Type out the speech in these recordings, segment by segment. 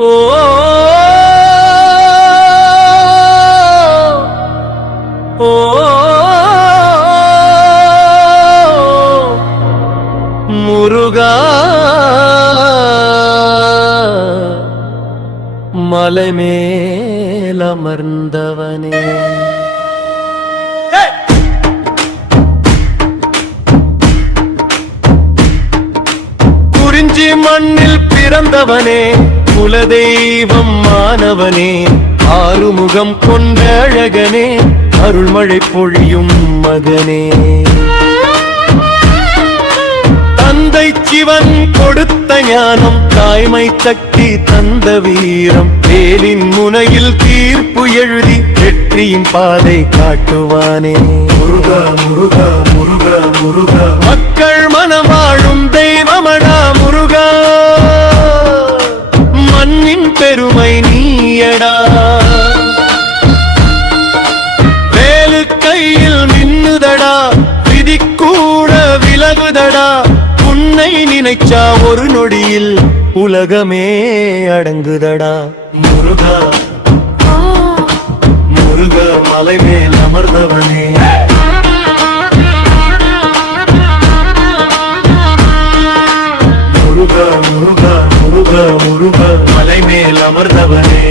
ஓ ஓ முருகா மலை மேல் அமர்ந்தவனே குறிஞ்சி மண்ணில் பிறந்தவனே குலதெய்வம் மாணவனே ஆறுமுகம் கொண்ட அழகனே அருள்மழை பொழியும் மகனே தந்தை சிவன் கொடுத்த ஞானம் தாய்மை சக்தி தந்த வீரம் வேலின் முனையில் தீர்ப்பு எழுதி வெற்றியின் பாதை காட்டுவானே முருகா முருகா முருகா முருகா மக்கள் மனம் வாழும் தெய்வமடா முருகா மண்ணின் பெருமை நீயடா வேலு கையில் மின்னுதடா விதி கூட விலகுதடா உன்னை நினைச்சா ஒரு நொடியில் உலகமே அடங்குதடா முருகா முருகா மலை மேல் அமர்ந்தவனே முருகா முருகா முருகா முருகா மலை மேல் அமர்ந்தவனே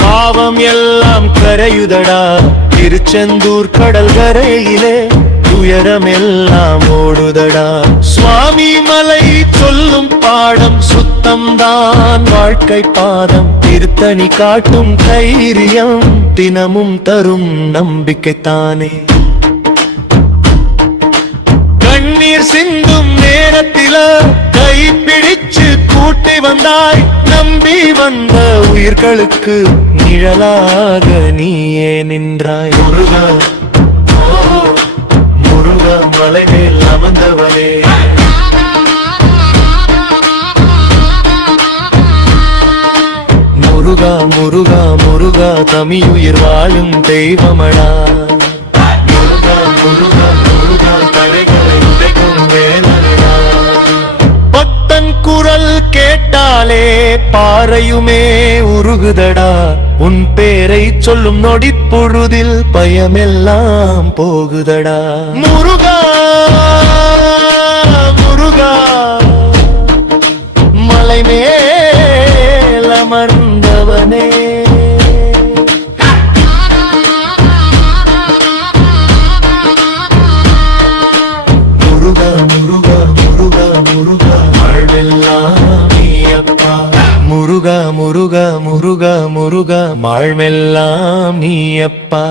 பாவம் எல்லாம் கரையுதடா திருச்செந்தூர் கடல் கரையிலே துயரம் எல்லாம் ஓடுதடா சுவாமி மலை சொல்லும் பாடம் சுத்தம் தான் வாழ்க்கை பாதம் திருத்தணி காட்டும் தைரியம் தினமும் தரும் நம்பிக்கைத்தானே கண்ணீர் சிந்தும் நேரத்தில கை பிடிச்சு கூட்டி வந்தாய் நம்பி வந்த உயிர்களுக்கு நிழலாக நீயே நின்றாய் முருகா முருகா மலை மேல் அமர்ந்தவனே முருகா முருகா முருகா தமிழுயிர் வாழும் தெய்வமடா முருகா முருகா முருகா தடைகளை உடைக்கும் வேலனடா பக்தன் குரல் கேட்டாலே பாறையுமே உருகுதடா உன் பேரை சொல்லும் நொடி பொழுதில் பயமெல்லாம் போகுதடா முருகா முருகா மலை மேல் அமர்ந்தவனே முருகா முருகா முருகா முருகா வாழ்வெல்லாம் நீயப்பா முருகா முருகா முருகா முருகா வாழ்வெல்லாம் நீயப்பா